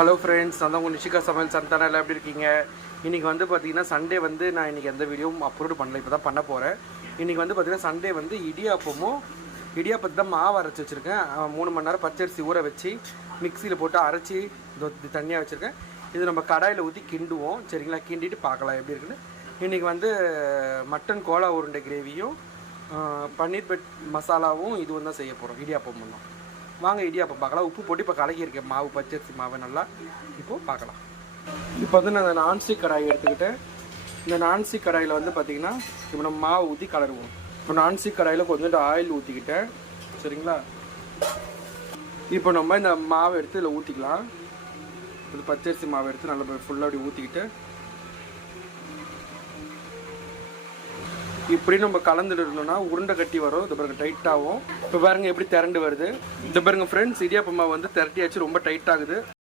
Hello friends, நான் தான் உங்கள் நிஷிகா சமையல் சந்தானா. எல்லாம் எப்படி இருக்கீங்க? இன்றைக்கி வந்து பார்த்திங்கன்னா சண்டே வந்து நான் இன்றைக்கி எந்த வீடியோவும் அப்லோடு பண்ணல, இப்போ தான் பண்ண போகிறேன். இன்றைக்கி வந்து பார்த்திங்கன்னா சண்டே வந்து இடியாப்பத்து தான் மாவு அரைச்சி வச்சுருக்கேன். 3 மணி நேரம் பச்சரிசி ஊற வச்சு மிக்சியில் போட்டு அரைச்சி தண்ணியாக வச்சுருக்கேன். இது நம்ம கடாயில் ஊற்றி கிண்டுவோம், சரிங்களா? கிண்டிட்டு பார்க்கலாம் எப்படி இருக்குன்னு. இன்றைக்கி வந்து மட்டன் கோலா உருண்டை கிரேவியும் பன்னீர் பெட் மசாலாவும் இதுவும் தான் செய்ய போகிறோம். இடியாப்பமும் தான். வாங்க இடியாப்பம் பார்க்கலாம். உப்பு போட்டு இப்போ கலக்கியிருக்கேன் மாவு, பச்சரிசி மாவை நல்லா. இப்போது பார்க்கலாம். இப்போ வந்து நான் நான்ஸ்டிக் கடாய் எடுத்துக்கிட்டேன். இந்த நான்ஸ்டிக் கடாயில் வந்து பார்த்திங்கன்னா இப்போ நம்ம மாவு ஊற்றி கலருவோம். இப்போ நான்ஸ்டிக் கடாயில் கொஞ்சோண்டு ஆயில் ஊற்றிக்கிட்டேன், சரிங்களா? இப்போ நம்ம இந்த மாவை எடுத்து இதில் ஊற்றிக்கலாம். இது பச்சரிசி மாவை எடுத்து நல்லா ஃபுல்லாக அப்படி ஊற்றிக்கிட்டு இப்படி நம்ம கலந்துட்டு இருந்தோம்னா உருண்டை கட்டி வரும். இது பாருங்க டைட்டாகும். இப்போ பாருங்க எப்படி திரண்டு வருது. இது பாருங்க ஃப்ரெண்ட்ஸ், இடியாப்பம் மாவு வந்து திரட்டியாச்சு, ரொம்ப டைட் ஆகுது.